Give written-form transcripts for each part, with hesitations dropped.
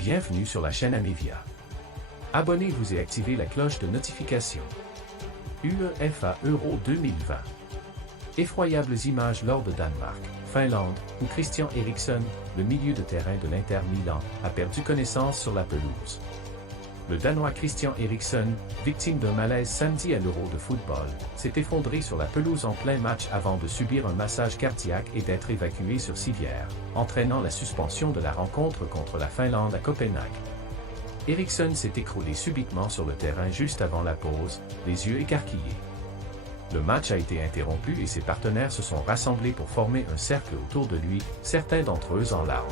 Bienvenue sur la chaîne Amévia. Abonnez-vous et activez la cloche de notification. UEFA Euro 2020. Effroyables images lors de Danemark, Finlande, où Christian Eriksen, le milieu de terrain de l'Inter Milan, a perdu connaissance sur la pelouse. Le Danois Christian Eriksen, victime d'un malaise samedi à l'Euro de football, s'est effondré sur la pelouse en plein match avant de subir un massage cardiaque et d'être évacué sur civière, entraînant la suspension de la rencontre contre la Finlande à Copenhague. Eriksen s'est écroulé subitement sur le terrain juste avant la pause, les yeux écarquillés. Le match a été interrompu et ses partenaires se sont rassemblés pour former un cercle autour de lui, certains d'entre eux en larmes.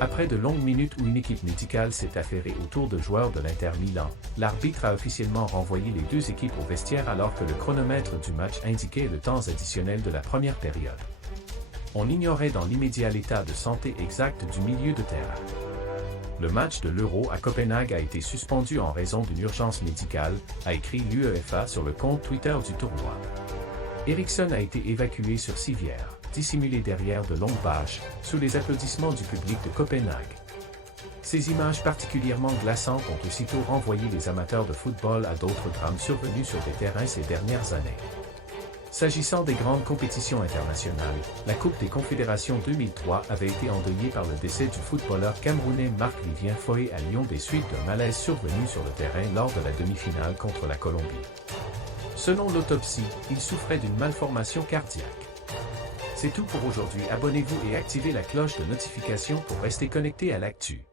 Après de longues minutes où une équipe médicale s'est affairée autour de joueurs de l'Inter Milan, l'arbitre a officiellement renvoyé les deux équipes au vestiaire alors que le chronomètre du match indiquait le temps additionnel de la première période. On ignorait dans l'immédiat l'état de santé exact du milieu de terrain. Le match de l'Euro à Copenhague a été suspendu en raison d'une urgence médicale, a écrit l'UEFA sur le compte Twitter du tournoi. Eriksen a été évacué sur civière, dissimulé derrière de longues bâches, sous les applaudissements du public de Copenhague. Ces images particulièrement glaçantes ont aussitôt renvoyé les amateurs de football à d'autres drames survenus sur des terrains ces dernières années. S'agissant des grandes compétitions internationales, la Coupe des Confédérations 2003 avait été endeuillée par le décès du footballeur camerounais Marc-Vivien Foé à Lyon des suites d'un malaise survenu sur le terrain lors de la demi-finale contre la Colombie. Selon l'autopsie, il souffrait d'une malformation cardiaque. C'est tout pour aujourd'hui. Abonnez-vous et activez la cloche de notification pour rester connecté à l'actu.